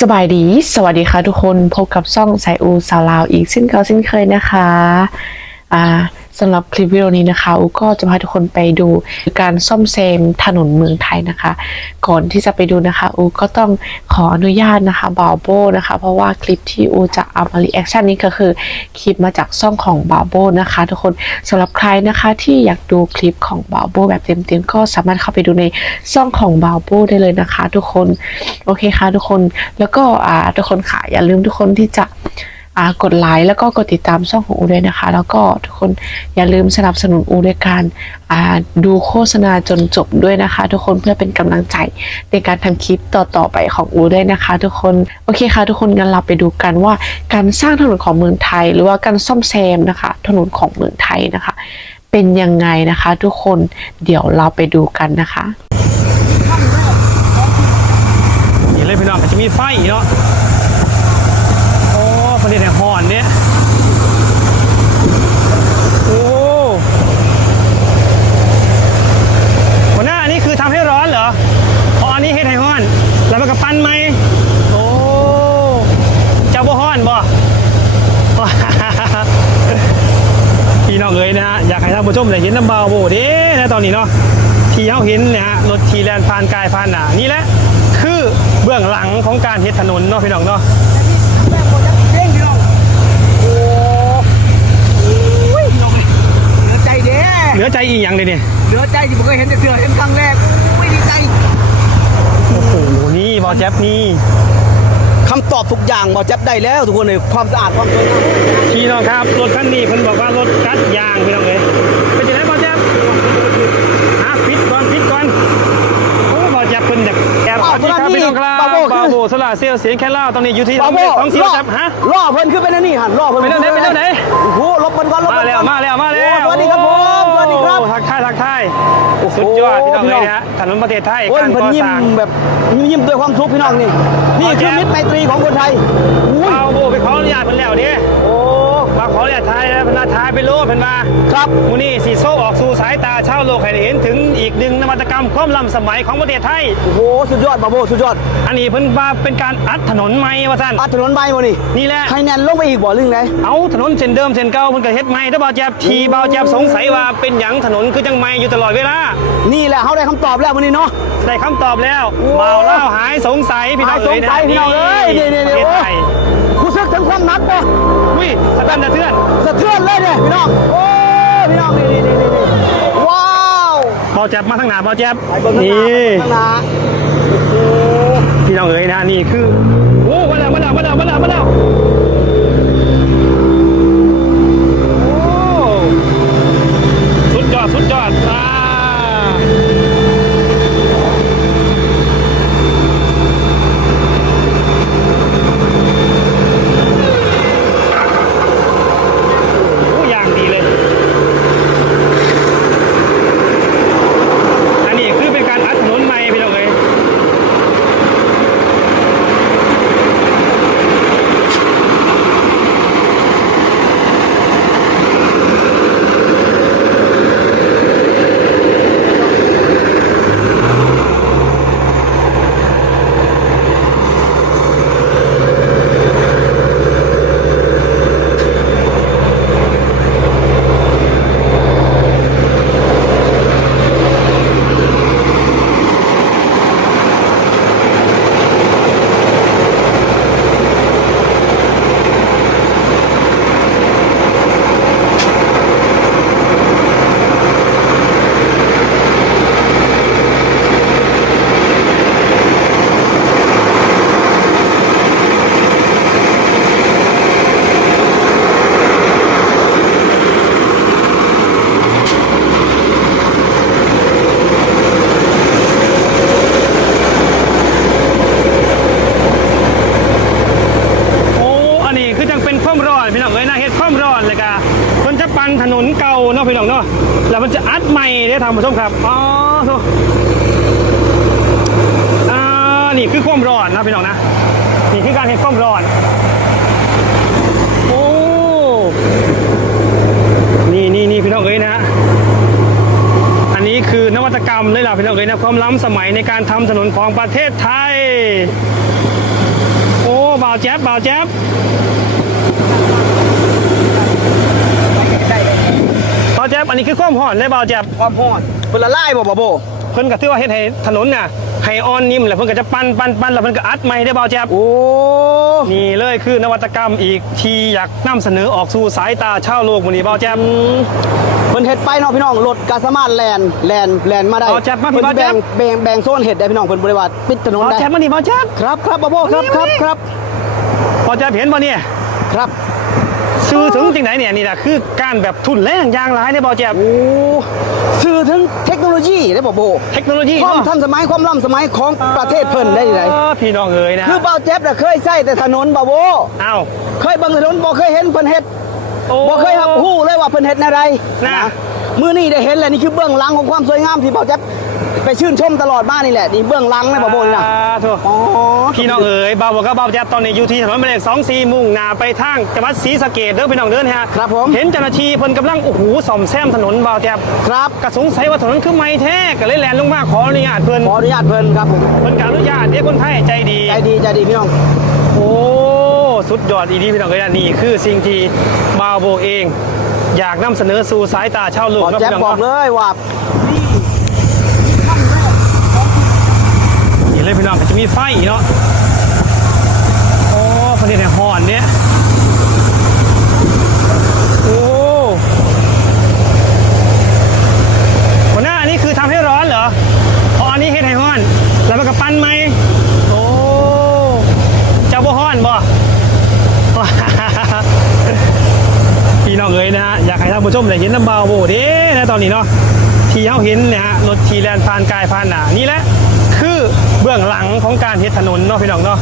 สบายดี สวัสดีค่ะทุกคน พบกับซ่องสายอูสาวลาวอีกเช่นเก่าเช่นเคยนะคะ อ่า สำหรับคลิปวิดีโอนี้นะคะอูก็จะพาทุกคนไปดูการซ่อมแซมถนนเมืองไทยนะคะ ก่อนที่จะไปดูนะคะอูก็ต้องขออนุญาตนะคะบาวโบนะคะ เพราะว่าคลิปที่อูจะเอามารีแอคชั่นนี้ก็คือคลิปมาจากซ่องของบาวโบนะคะ ทุกคนสำหรับใครนะคะที่อยากดูคลิปของบาวโบแบบเต็มๆก็สามารถเข้าไปดูในซ่องของบาวโบได้เลยนะคะ ทุกคนโอเคค่ะทุกคนแล้วก็อ่าทุกคนค่ะอย่าลืมทุกคนที่จะ กดไลค์แล้วก็กดติดตามช่องของอูด้วยนะคะ แล้วก็ทุกคนอย่าลืมสนับสนุนอูด้วยการดูโฆษณาจนจบด้วยนะคะ ทุกคนเพื่อเป็นกำลังใจในการทำคลิปต่อๆไปของอูด้วยนะคะ ทุกคนโอเคค่ะ ทุกคนงั้นเราไปดูกันว่าการสร้างถนนของเมืองไทย หรือว่าการซ่อมแซมนะคะ ถนนของเมืองไทยนะคะ เป็นยังไงนะคะ ทุกคนเดี๋ยวเราไปดูกันนะคะนี่เลยพี่น้องจะมีไฟเนาะ โอ้ประเด็นแห่งหอนเนี่ยโอ้หัวหน้าอันนี้คือทำให้ร้อนเหรออ๋ออันนี้เฮ็ดให้ห้อน แล้วมันก็ปั้นไหมโอ้เจ้าบ่ห้อนบ่พี่น้องเอ๋ยนะฮะอยากให้ท่านผู้ชมได้เห็นน้ำเบาโบเด้นะตอนนี้เนาะที่เขาเห็นเนี่ยฮะรถทีแลนผ่านกายผ่านหนานี่แหละ คือเบื้องหลังของการเฮ็ดถนนเนาะพี่น้องเนาะโอ้ เหลือใจเด้ เห ลือใจอีกอย่างเลยเนี่ยเหลือใจที่ผมเคยเห็นแต่เถื่อเห็นครั้งแรกไม่ดีใจโอ้โหนี่บอลแจ๊บนี่คำตอบทุกอย่างบอจับได้แล้ว ทุกคนเลยความสะอาดความสวยงามพี่น้องครับรถคันนี้คนบอกว่ารถกัดยางพี่น้องเอ๋ยเป็นยังไงบอลแจ๊บอะปิดก่อนปิดก่อนโอ้บอลแจ๊บเป็นแบบแอบสวัสดีครับพี่น้องครับบาโบสลาเซลเสียงแค่เล่าตอนนี้อยู่ที่บาโบท้องเสียล่อแจ๊บฮะล่อเพิ่นขึ้นไปนั่นนี่หันล่อเพิ่นไปเร็วไหนไปเร็วไหนโอ้โหลบเพิ่นก่อนลบมาเพิ่นแล้วก่อนมาแล้วมาแล้วโอ้สวัสดีครับผมสวัสดี ครับโอ้ทักทายทักทายสุดยอดพี่น้องเลยนะฮะถนนประเทศไทยโอ้ยการเพิ่นก่อยิ้สร้างมแบบยิ้มด้วยความสุขพี่น้องนี่นี่ขอแจ๊คือมิตรไมตรีของคนไทยอุ้ยเอาโบไปขออนุญาตเพิ่นแล้วดิโอ้ มาขออนุญาตทายแล้วเพิ่นว่าทายไปโลดเพิ่นมาครับมูนี่สีโซ่ออกสู่สายตาชาวโลกให้ได้เห็นถึงอีกหนึ่งนวัตกรรมความล้ำสมัยของประเทศไทย โอ้โหสุดยอดบาโบสุดยอด อันนี้เพิ่นว่าเป็นการอัดถนนใหม่ว่าซั่นอัดถนนใบมานี่นี่แหละให้แน่นลงไปอีกบ่เรื่องไหนเอาถนนเส้นเดิมเส้นเก่าเพิ่นก็เฮ็ดใหม่ถ้าบ่าวแจ๊บทีบ่าวแจ๊บสงสัยว่าเป็นหยังถนนคือจังใหม่อยู่ตลอดเวลา นี่แหละเขาได้คำตอบแล้ววันนี้เนาะ ได้คำตอบแล้วโอ้บ่าวเล่าหายสงสัยพี่น้องเอ๋ยนะหายสงสัยพี่น้องเอ้ยนี่ๆๆประเทศไทย กูซึกถึงความหนักปะอุ้ยสะเทือนสะเทือนสะเทือนเลยเนี่ยพี่น้อง โอ้พี่น้องนี่นี่นี่นี่ว้าวบ่าแจ๊บมาทางหนาบ่าแจ๊บนี่น้างนาโอ้พี่น้องเอ๋ยนะนี่คือ โอ้มาแล้วมาแล้วมาแล้วมาแล้วมาแล้วโอ้สุดยอดสุดยอดอ่าโอ้อย่างดีเลย อันนี้คือเป็นการอัดถนนใหม่พี่น้องเอ๋ย โอ้ อันนี้คือจังเป็นความร้อนพี่น้องเอ้ยนะเฮ็ดความร้อนเลยกะมันจะปันถน นเก่าะพี่น้องเนาะแล้วมันจะอัดใหม่ได้ทำผู้ชมครับอ๋อโถ่อ่านี่คือความร้อนนะพี่น้องนะนี่คือการเฮ็ดความร้อนโอ้นี่นี่นี่พี่น้องเอ้ยนะอันนี้คือนวัตกรรมเลยล่ะพี่น้องเอ้ยนะความล้ำสมัยในการทำถนนของประเทศไทยโอ้บ่าวแจ๊บบ่าวแจ๊บ ได้ได้ บ่าว แจ๊บอันนี้คือความห่อนได้บ่าวแจ๊บความฮอดเพิ่นละลายบ่บ่โบเพิ่นก็ถือว่าเฮ็ดให้ถนนน่ะให้อ่อนนิ่มแล้วเพิ่นก็จะปั้นปั้นปั้นแล้วเพิ่นก็อัดใหม่ได้บ่าวแจ๊บ โอ้ นี่เลยคือนวัตกรรมอีกที่อยากนำเสนอออกสู่สายตาชาวโลกมื้อนี้บ่าวแจ๊บ เพิ่นเฮ็ดไปเนาะพี่น้องรถก็สามารถแล่นแล่นแล่นมาได้เอาแจ๊บมาพี่เพิ่นบ่าวแจ๊แบ่บงแบ่งแบ่งโซนเฮ็ดได้พี่น้องเพิ่นบ่ได้ว่าปิดถนนบ่าวได้แจ๊บมานี่บ่าวแจ๊บ ครับครับบ่โบครับครับครับบ่าวแจ๊บเห็นบ่เนี่ย ครับ ซื้อถึงจังไหนเนี่ยนี่น่ะคือการแบบทุนแรงอย่างหลายได้บ่าวแจ๊บโอ้สื่อถึงเทคโนโลยีได้บ่โบเทคโนโลยีความเนาะทันสมัยความล้ำสมัยของประเทศเพิ่นได้ที่ไหนเออพี่น้องเอ๋ยนะคือเบาแจ๊บน่ะเคยใช้แต่ถนนบ่โบอ้าวเคยเบิ่งถนนบ่เคยเห็นเพิ่นเฮ็ดโอ้บ่เคยรับรู้เลยว่าเพิ่นเฮ็ดแนวใดน่ะมื้อนี้ได้เห็นแล้วนี่คือเบื้องหลังของความสวยงามที่เบาแจ๊บไป ชื่นชมตลอดมานี่แหละนี่เบื้องหลังนะบ่โบนี่นะอ่าโถ่อ๋อพี่น้องเอ๋ยบ่าวบอกกับบ่าวแจ๊บตอนนี้อยู่ที่ถนนหมายเลข24มุ่งหน้าไปทางจังหวัดศรีสะเกษเด้อพี่น้องเด้อนะฮะครับผมเห็นเจ้าหน้าที่เพิ่นกำลังโอ้โหซ่อมแซมถนนบ่าวแจ๊บครับก็สงสัยว่าถนนคือไม่แท้ก็เลยแลนลงมาขออนุญาตเพิ่นขออนุญาตเพิ่นครับผมเพิ่นก็อนุญาตเด้คนไทยใจดีใจดีใจดีพี่น้องโอ้สุดยอดอีดีพี่น้องเอ้ยนะนี่คือสิ่งที่บ่าวโบเอง อยากนำเสนอสู่สายตาชาวโลกขอเนาะแจ๊บพี่น้องบอกเนาะเลยว่า นี่เลยพี่น้องก็จะมีไฟเนาะโอ้ประเทศแห่งฮอนเนี่ยโอ้หัวหน้าอันนี้คือทำให้ร้อนเหรออ๋ออันนี้เฮ็ดให้ฮ้อน แล้วมันก็ปั้นไหมโอ้เจ้าบ่ฮ้อนบ่พี่น้องเอ๋ยนะฮะอยากให้ท่านผู้ชมได้เห็นน้ำเบาโบเด้นะตอนนี้เนาะที่เขาเห็นเนี่ยฮะรถทีแลนผ่านกายผ่านหนานี่แหละ เบื้องหลังของการเฮ็ดถนนเนาะพี่น้องเนาะ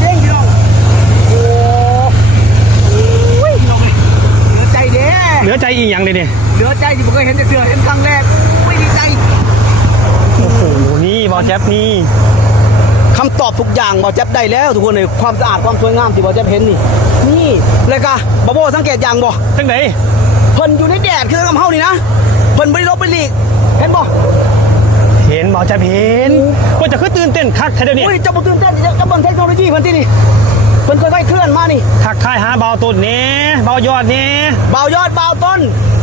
เด้งพี่น้องโอ้โอ้ยพี่น้องเลยเหลือใจเด้เหลือใจอีกอย่างเลยเนี่ยเหลือใจที่ผมเคยเห็นแต่เสือเห็นครั้งแรกไม่ดีใจโอ้โหนี่บอลแจ๊บนี่คำตอบทุกอย่างบอแจ๊บได้แล้วทุกคนเลยความสะอาดความสวยงามที่บอแจ๊บเห็นนี่นี่เลยกะบอโบสังเกตอย่างบ่ทั้งไหนเพิ่นอยู่ในแดดคือกับเฮานี่นะเพิ่นบ่ได้ลบไปหลีกเห็นบ่ เห็นบอลแจ๊บเห็นว่าจะคือตื่นเต้นคักแค่เดี๋ยวนี้อุ้ยเจ้าบ่ตื่นเต้นจะเบิ่งเทคโนโลยีเพิ่นที่นี่เพิ่นค่อยๆเคลื่อนมานี่ทักทายหาเบาตุนเน่เบายอดเน่เบายอดเบาต้น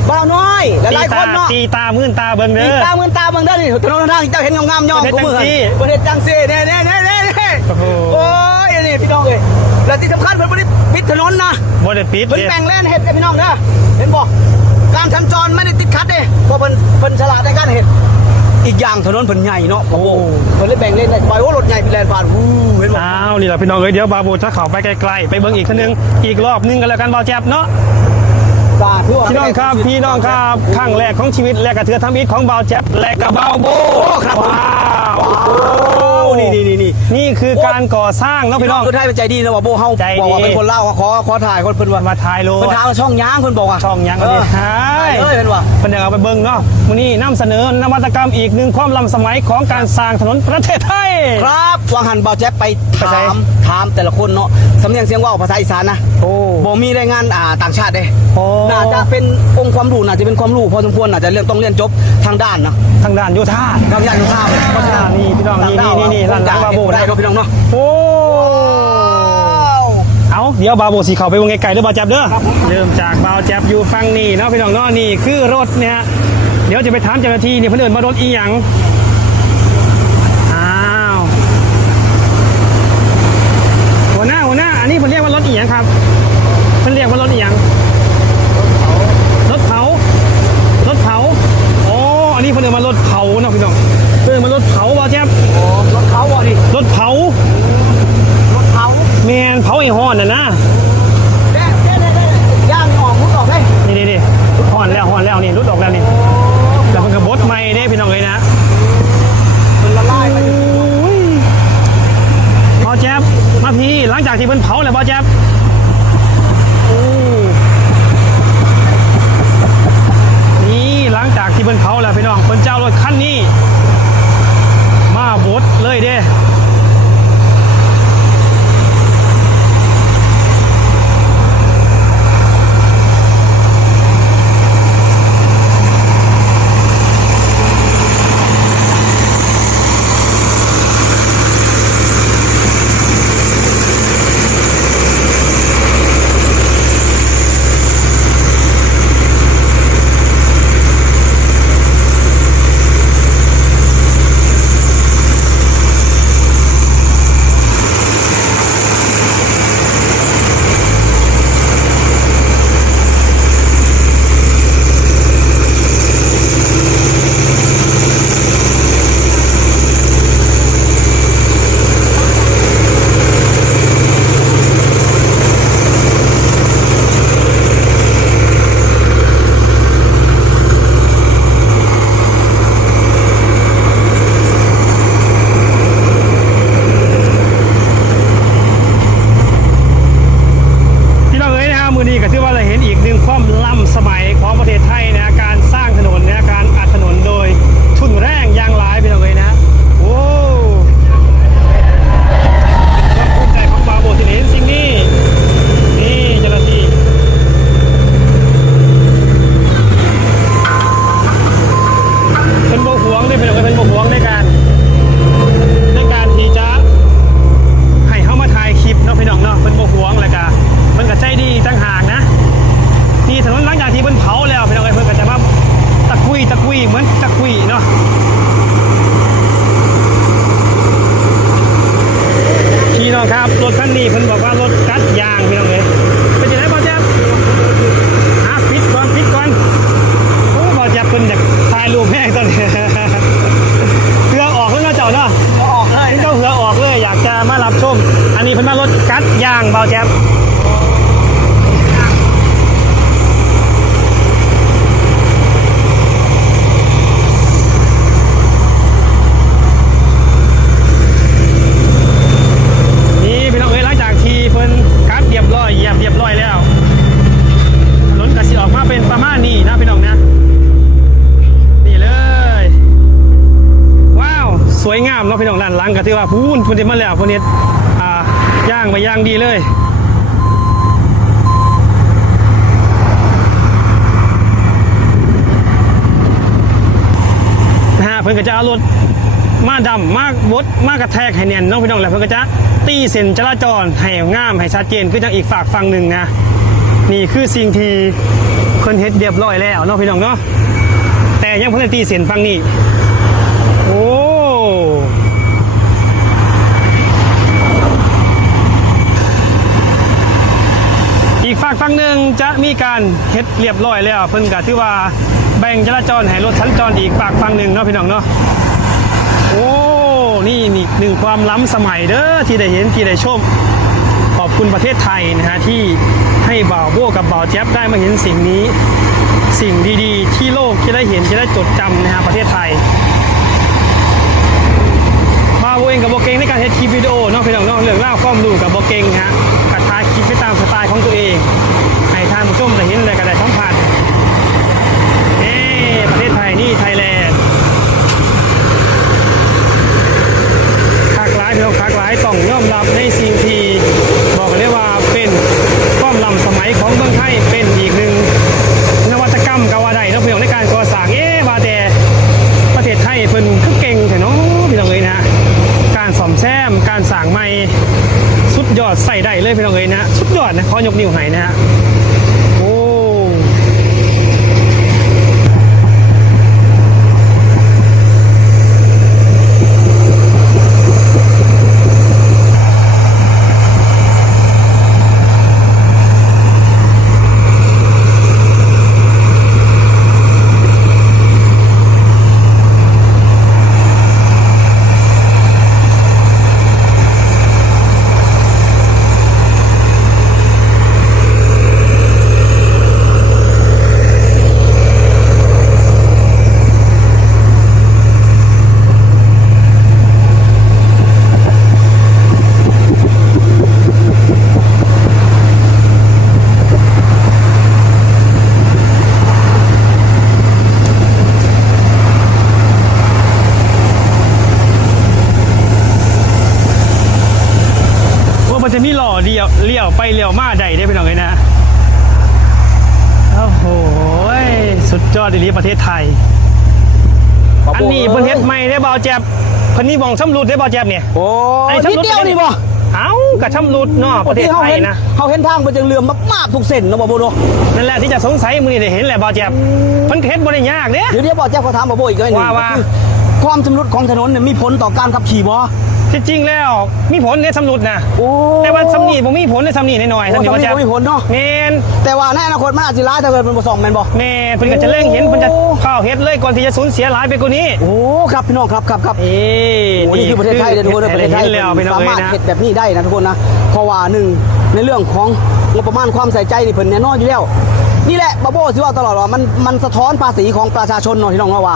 เบาน้อยหลายๆคนเนาะตีตามื่นตาเบิ่งตีเด้อตาเมือนตาเบิ่งได้นี่ถนนทางที่เจ้าเห็นงามๆย่องประเทศกูมือจังซี่ประเทศจังซี่เน่ๆๆๆโอ้โหโอ้ยอันนี่พี่น้องเอ้ยและที่สำคัญเพิ่นบ่ได้ปิดถนนนะบอลปิดเพิ่นเด้แบ่งเลนเฮ็ดกับพี่น้องเด้อเห็นบ่การสัญจรไม่ได้ติดขัดเด้เพราะเพิ่นเพิ่นฉลาดในการเฮ็ด อีกอย่างถนนเพิ่นใหญ่เนาะโอ้โหเพิ่นเลยแบ่งเลนได้ปล่อยโอ้รถใหญ่ไปแล่นผ่านวู้เห็นบ่อ้าวนี่แหละพี่น้องเอ้ยเดี๋ยวบาโบจะเข้าไปไกลๆไปเบิ่งอีกทีนึงอีกรอบนึงกันแล้วกันบอลแจ๊บเนาะ สาธุพี่น้องครับพี่น้องครับครั้งแรกของชีวิตและกระเทือทำอิฐของเบาแจ๊บและกระเบาโบครับว้าวโอ้นี่นี่นี่นี่นี่คือการก่อสร้างเนาะพี่พี่น้น้อองงคนไทยเป็นใจดีนะว่าโบเฮาใจดีบอกว่าเป็นคนลาวขอขอถ่ายคนเพิ่นว่ามาถ่ายโลเพิ่นถามว่าช่องยางเพิ่นบอกว่าช่องยังเอกันดิอใช่เอ้ยเห็นว่าเพิ่นอยากเอาไปเบิ่งเนาะมื้อนี้นำเสนอนวัตกรรมอีกหนึ่งความล้ำสมัยของการสร้างถนนประเทศไทยครับวางหันเบาแจ๊บไปไปไสถามถามแต่ละคนเนาะสำเนียงเสียงเว่าวภาษาอีสานนะโอ้บ่มีแรงงานอ่าต่างชาติเด้โอ้น่าจะเป็นองค์ความรู้น่าจะเป็นความรู้พอสมควรน่าจะเรียนต้องเรียนจบทางด้านนะทางด้านโยธาทางด้านยุทธาเพราะฉะนั้นนี่พี่น้องนี่นี่นี่ทางด้ร้านบาโบได้นะเนาะพี่น้องเนาะโอ้เอาเดี๋ยวบาโบสีเขาไปวงไกลๆเด้อบาแจ๊บเด้อเริ่มจากบาแจ๊บอยู่ฝั่งนี้เนาะพี่น้องเนาะนี่คือรถเนี่ยเดี๋ยวจะไปถามเจ้าหน้าที่นี่เพิ่นเอิ้นว่ารถอีหยังอ้าวหัวหน้าหัวหน้าอันนี้เพิ่นเรียกว่ารถอีหยังครับเพิ่นเรียกว่ารถอีหยังรถเผารถเผาอ๋ออันนี้เพิ่นเอิ้นว่ารถเผาเนาะพี่น้องเพิ่นเอิ้นว่ารถเผาบาแจ๊บ โอ้รถเขาบ่ดิ รถเผาร ถเขา แมนเผาไอ้ห่อนน่ะนะ แด้แด้แด้แด้ย่างออกมุดออกได้ นี่นี่นี่ห่อนแล้วห่อนแล้วนี่รุดออกแล้วนี่แล้วมันก็บดใหม่เด้พี่น้องเลยนะ มันละลายไป โอ้ยบอแจ๊บมาพี่ หลังจากที่เพิ่นเผาแล้วบอแจ๊บ ถ่ายรูปแม่งตอนนี้ เหือออกแล้วเนาะเจ้าเนาะ ออกเลย เจ้าเหือออกเลยอยากจะมารับชม อันนี้เพิ่นมารถกัดยางเบาแจ๊บนี่พี่น้องเอ้ยหลังจากที่เพิ่นกัดเรียบร้อยเหยียบเรียบร้อยแล้ว ถนนกสิออกมาเป็นประมาณนี้นะพี่น้องนะ นี่เลย ว้าว สวยงามเนาะพี่น้องด้านหลังก็ถือว่าพูนพูนที่มาแล้วพูนนี้อ่าย่างไปย่างดี เลย นะฮะเพิ่นก็จะเอารถมาดำมากวดมากระแทกให้แน่นน้องพี่น้องแหละเพิ่นก็จะตีเส้นจราจรให้งามให้ชัดเจนคือจังอีกฝากฝั่งหนึ่งนะนี่คือสิ่งที่คนเฮ็ดเรียบร้อยแล้วเนาะพี่น้องเนาะแต่ยังเพิ่นตีเส้นฝั่งนี้ โอ้อีก ฝั่งหนึ่งจะมีการเฮ็ดเรียบร้อยแล้ว เพิ่นก็ถือว่าแบ่งจราจรให้รถสัญจรอีกฝากฝั่งหนึ่งเนาะพี่น้องเนาะโอ้นี่นี่หนึ่งความล้ำสมัยเด้อที่ได้เห็นที่ได้ชมขอบคุณประเทศไทยนะฮะที่ให้บ่าวโบกับบ่าวแจ๊บได้มาเห็นสิ่งนี้ สิ่งดีๆ ที่โลกจะได้เห็นจะได้จดจำนะฮะประเทศไทยบ่าวโบเองกับโบเกงในการเฮ็ดคลิปวิดีโอเนาะพี่น้องเนาะเรื่องเล่าวความรู้กับโบเกงฮะกระทายคลิปไปตามสไตล์ของตัวเอง มได้เห็นและก็ได้สัมผัสเอ้ประเทศไทยนี่ไทยแลนด์ภาคร้ายพี่องภาคร้ายต้องยอมรับในสิ่งที่บอกเลยว่าเป็นความล้ำสมัยของเมืองไทยเป็นอีกหนึ่งนวัตกรรมกาวาไดเนาะพี่องในการก่อสร้างเอ๊บาแต่ประเทศไทยเพิ่นคือเก่งแท้เนาะพี่น้องเอ้ยนะการซ่อมแซมการสร้างใหม่สุดยอดใส่ได้เลยพี่น้องเอ้ยนะ สุดยอดนะขอยกนิ้วให้นะฮะโอ้ว่ามันจะมีหล่อเดียวเลี้ยวไปเลี้ยวมาได้ได้พี่น้องเอ้ยนะโอ้โหสุดยอดดีประเทศไทย อันนี้เพิ่นเฮ็ดใหม่ได้ บ่าวแจ๊บเพิ่นนี่มองชำรุดได้บ่าวแจ๊บเนี่ย โอ้ไอ้นิดชำรุดเดียวนี่บ่เอ้ากับชำรุดเนาะประเทศไทยนะเขาเห็นทางมันจะเลื่อมมากๆทุกเส้นเนาะบ่โบเนาะนั่นแหละที่จะสงสัยมือนี่ได้เห็นแหละบ่าวแจ๊บเพิ่นเฮ็ดบ่ได้ยากเด้ เดี๋ยวเดี๋ยวบอกเจ้าเขาถามบ่โบอีกเลยหนึ่งว่าว่า คือความชำรุดของถนนเนี่ยมีผลต่อการขับขี่บ่ ที่จริงแล้วมีผลในสำรุดนะโอ้ แต่ว่าสำนีบ่มีผลในสำนีหน่อยๆโอ้สำนีว่าสำนีจะบ่มีผลเนาะแมนแต่ว่าในอนาคตมันอาจจะร้ายถ้าเกิดมันบ่ส่องแม่นบ่แมนเพิ่นก็จะเร่งเห็นเพิ่นจะเข้าเฮ็ดเลยก่อนที่จะสูญเสียหลายไปกว่านี้โอ้ครับพี่น้องครับครับครับ เอ้โอ้นี่คือประเทศไทยเลยทุกคนประเทศไทยเห็นแล้วพี่น้องสาเอ้มารถยนะเฮ็ดแบบนี้ได้นะทุกคนนะเพราะว่าหนึ่งในเรื่องของงบประมาณความใส่ใจนี่เพิ่นแน่นอนอยู่แล้วนี่แหละบาโบสิว่าตลอดว่ามันมันสะท้อนภาษีของประชาชนเนาะที่น้องเราว่า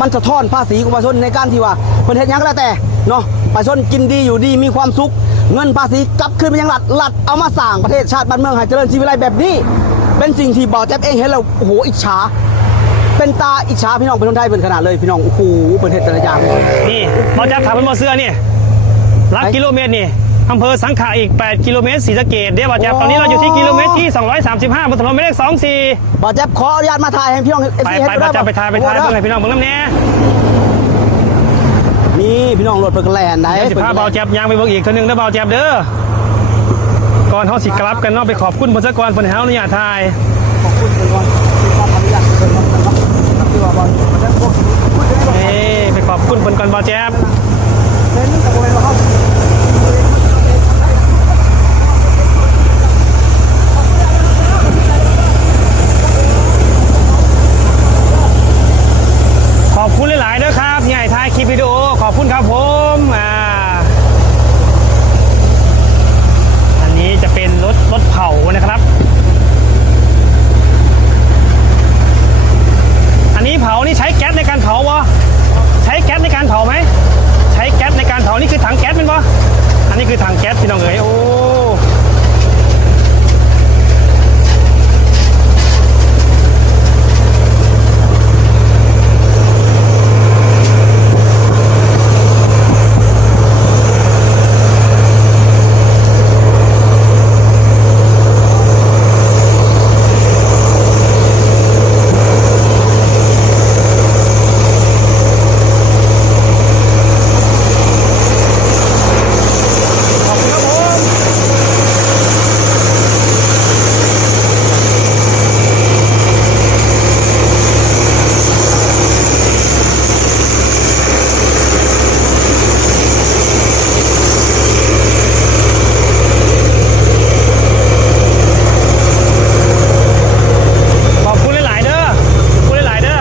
มันสะท้อนภาษีของประชาชนในการที่ว่าเพิ่นเฮ็ดหยังก็แล้วแต่เนาะ ประชาชนกินดีอยู่ดีมีความสุข เงินภาษีกลับคืนไปยังรัฐรัฐเอามาสร้างประเทศชาติบ้านเมืองให้เจริญชีวิตไรแบบนี้ เป็นสิ่งที่บอแจ๊บเองเห็นแล้วโอ้โหอิจฉาเป็นตาอิจฉาพี่น้องเป็นคนไทยเป็นขนาดเลยพี่น้องโอ้โหเป็นเหตุแต่ละอย่างนี่เราจะถามเป็นบอเสื้อนี่ลักกิโลเมตรนี่อำเภอสังขะอีก 8 กิโลเมตรศรีสะเกดเดี๋ยวบอแจ๊บตอนนี้เราอยู่ที่กิโลเมตรที่ 235บนถนนหมายเลข24บอแจ๊บขออนุญาตมาถ่ายให้พี่น้องเอฟไปซีเห็นไปได้บอแจ๊บไปทายไปทายโอ้เพื่โหอนพี่น้องเบิ่งน้ำเนี้ยนี่ พี่น้องรถเปิดแลนด์ไหนเดี๋ยวสิพาเบาแจ๊บยางไปเบิ่งอีกเท่านึงนะเบาแจ๊บเด้อก่อนเขาสิกลับกันเนาะไปขอบคุณเพิ่นซะก่อนเพิ่นให้เฮาอนุญาตถ่ายขอบคุณเป็นก่อนที่ความอนุญาตเป็นก่อนกันเนาะที่ว่าบอลแจ๊บพวกพูดได้ไหมเอ้ไปขอบคุณเพิ่นก่อนเบาแจ๊บ เล่นแต่โมเมนต์ครับ ขอบคุณหลายๆเด้อครับที่ให้ถ่ายคลิปวิดีโอขอบคุณครับผมอ่าอันนี้จะเป็นรถรถเผานะครับ อันนี้เผานี่ใช้แก๊สในการเผาวะใช้แก๊สในการเผาไหม ใช้แก๊สในการเผา นี่คือถังแก๊สเป็นปะอันนี้คือถังแก๊สพี่น้องเอ๋ยโอ้ ขอบคุณครับผมขอบคุณหลาย ๆ เด้อขอบคุณหลาย ๆ เด้อ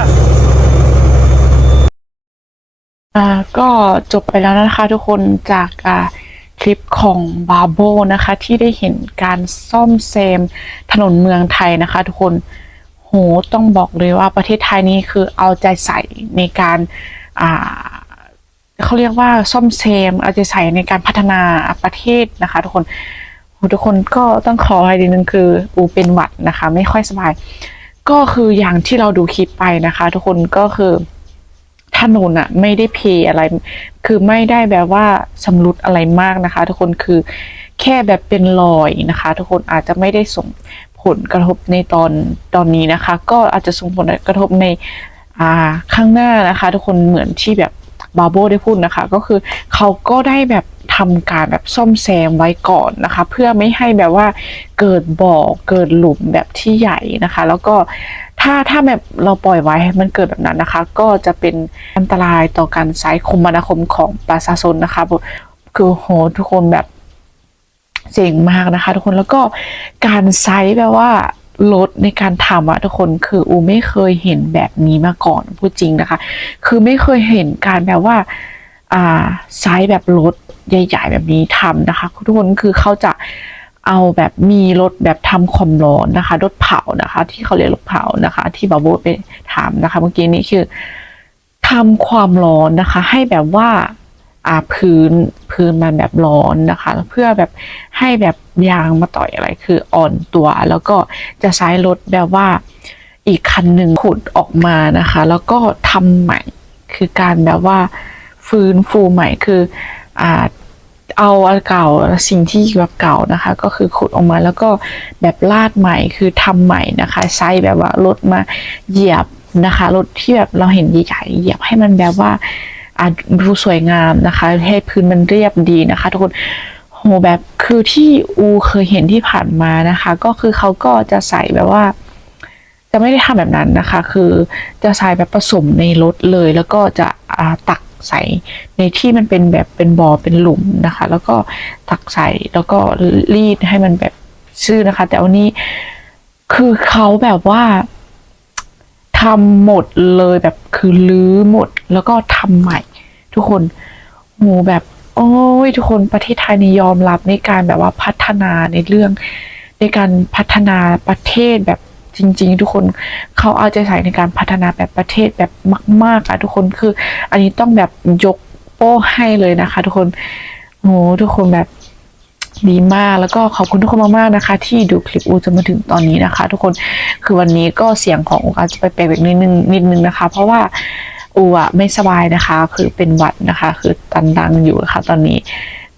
อ่าก็จบไปแล้วนะคะทุกคนจากอ่าคลิปของบาโบนะคะ ที่ได้เห็นการซ่อมแซมถนนเมืองไทยนะคะ ทุกคนโหต้องบอกเลยว่าประเทศไทยนี่คือเอาใจใส่ในการอ่าเขาเรียกว่าซ่อมแซมเอาใจใส่ในการพัฒนาประเทศนะคะ ทุกคนโหทุกคนก็ต้องขอให้ดีนึงคืออูเป็นหวัดนะคะ ไม่ค่อยสบาย ก็คืออย่างที่เราดูคลิปไปนะคะ ทุกคนก็คือ นนอะไม่ได้เพอะไร คือไม่ได้แบบว่าชำรุดอะไรมากนะคะ ทุกคนคือแค่แบบเป็นรอยนะคะ ทุกคนอาจจะไม่ได้ส่งผลกระทบในตอนตอนนี้นะคะ ก็อาจจะส่งผลกระทบในอ่าข้างหน้านะคะ ทุกคนเหมือนที่แบบ บาโบได้พูดนะคะ ก็คือเขาก็ได้แบบทำการแบบซ่อมแซมไว้ก่อนนะคะ เพื่อไม่ให้แบบว่าเกิดบ่อเกิดหลุมแบบที่ใหญ่นะคะ แล้วก็ถ้าถ้าแบบเราปล่อยไว้มันเกิดแบบนั้นนะคะ ก็จะเป็นอันตรายต่อการใช้คมนาคมของประชาชนนะคะ คือโหทุกคนแบบเจ๋งมากนะคะ ทุกคนแล้วก็การใช้แบบว่า รถในการทำอะทุกคนคืออูไม่เคยเห็นแบบนี้มาก่อนพูดจริงนะคะ คือไม่เคยเห็นการแบบว่าอ่าใช้แบบรถใหญ่ๆแบบนี้ทำนะคะ ทุกคนคือเขาจะเอาแบบมีรถแบบทำความร้อนนะคะรถเผานะคะ ที่เขาเรียกรถเผานะคะ ที่บาโบไปถามนะคะ เมื่อกี้นี้คือทำความร้อนนะคะ ให้แบบว่า อ่าพื้นพื้นมันแบบร้อนนะคะ เพื่อแบบให้แบบยางมาต่อยอะไรคืออ่อนตัว แล้วก็จะใช้รถแบบว่าอีกคันหนึ่งขุดออกมานะคะ แล้วก็ทำใหม่คือการแบบว่าฟื้นฟูใหม่คืออ่าเอาอันเก่าสิ่งที่แบบเก่านะคะ ก็คือขุดออกมาแล้วก็แบบลาดใหม่คือทำใหม่นะคะใช้แบบว่ารถมาเหยียบนะคะรถที่แบบเราเห็นใหญ่ๆเหยียบให้มันแบบว่า อ่าดูสวยงามนะคะ ให้พื้นมันเรียบดีนะคะ ทุกคนโหแบบคือที่อูเคยเห็นที่ผ่านมานะคะ ก็คือเขาก็จะใส่แบบว่า จะไม่ได้ทำแบบนั้นนะคะ คือจะใส่แบบผสมในรถเลย แล้วก็จะตักใส่ในที่มันเป็นแบบเป็นบ่อเป็นหลุมนะคะ แล้วก็ตักใส่แล้วก็รีดให้มันแบบชื่อนะคะ แต่วันนี้คือเขาแบบว่า ทำหมดเลยแบบคือลื้อหมดแล้วก็ทำใหม่ ทุกคนโหแบบ โอ้ยทุกคนประเทศไทยนี่ยอมรับในการแบบว่าพัฒนาในเรื่อง ในการพัฒนาประเทศแบบจริง ๆ ทุกคนเขาเอาใจใส่ในการพัฒนาแบบประเทศแบบมาก ๆอะทุกคนคือ อันนี้ต้องแบบยกโป้ให้เลยนะคะ ทุกคนโหทุกคนแบบ ดีมากแล้วก็ขอบคุณทุกคนมากๆนะคะ ที่ดูคลิปอูจนมาถึงตอนนี้นะคะ ทุกคนคือวันนี้ก็เสียงของอูอาจจะไปแปลกๆนิดนึงนิดนึงนะคะ เพราะว่าอูอะไม่สบายนะคะ คือเป็นหวัดนะคะ คือตันดังอยู่ะคะตอนนี้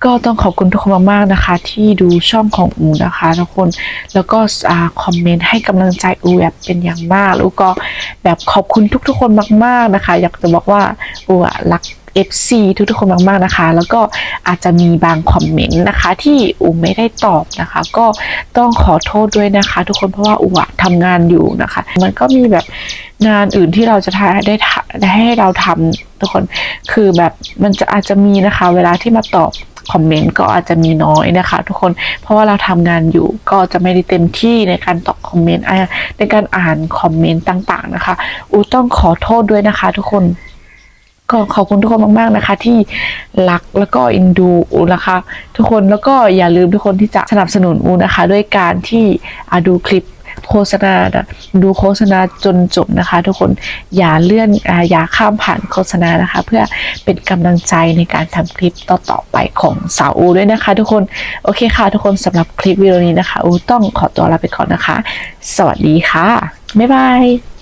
ก็ต้องขอบคุณทุกคนมากๆนะคะ ที่ดูช่องของอูนะคะทุกคนแล้วก็คอมเมนต์ให้กำลังใจอูแบบเป็นอย่างมากแล้วก็แบบขอบคุณทุกๆคนมาก ๆนะคะ อยากจะบอกว่าอูอะรัก FC ทุกๆคนมากๆนะคะ แล้วก็อาจจะมีบางคอมเมนต์นะคะที่อูไม่ได้ตอบนะคะ ก็ต้องขอโทษด้วยนะคะ ทุกคนเพราะว่าอูอะทำงานอยู่นะคะ มันก็มีแบบงานอื่นที่เราจะทได้ทำได้ให้เราทำทุกคนคือแบบมันจะอาจจะมีนะคะ เวลาที่มาตอบคอมเมนต์ก็อาจจะมีน้อยนะคะ ทุกคนเพราะว่าเราทำงานอยู่ก็จะไม่ได้เต็มที่ในการตอบคอมเมนต์ในการอ่านคอมเมนต์ต่างๆนะคะอูต้องขอโทษด้วยนะคะ ทุกคน ก็ขอบคุณทุกคนมาก ๆนะคะ ที่รักแล้วก็อินดูอูนะคะ ทุกคนแล้วก็อย่าลืมทุกคนที่จะสนับสนุนอูนะคะ ด้วยการที่อะดูคลิปโฆษณานะดูโฆษณาจนจบนะคะ ทุกคนอย่าเลื่อนอ่าอย่าข้ามผ่านโฆษณานะคะ เพื่อเป็นกำลังใจในการทำคลิปต่อๆไปของสาวอูด้วยนะคะ ทุกคนโอเคค่ะ ทุกคนสำหรับคลิปวิดีโอนี้นะคะอูต้องขอตัวลาไปก่อนนะคะ สวัสดีค่ะบ๊ายบาย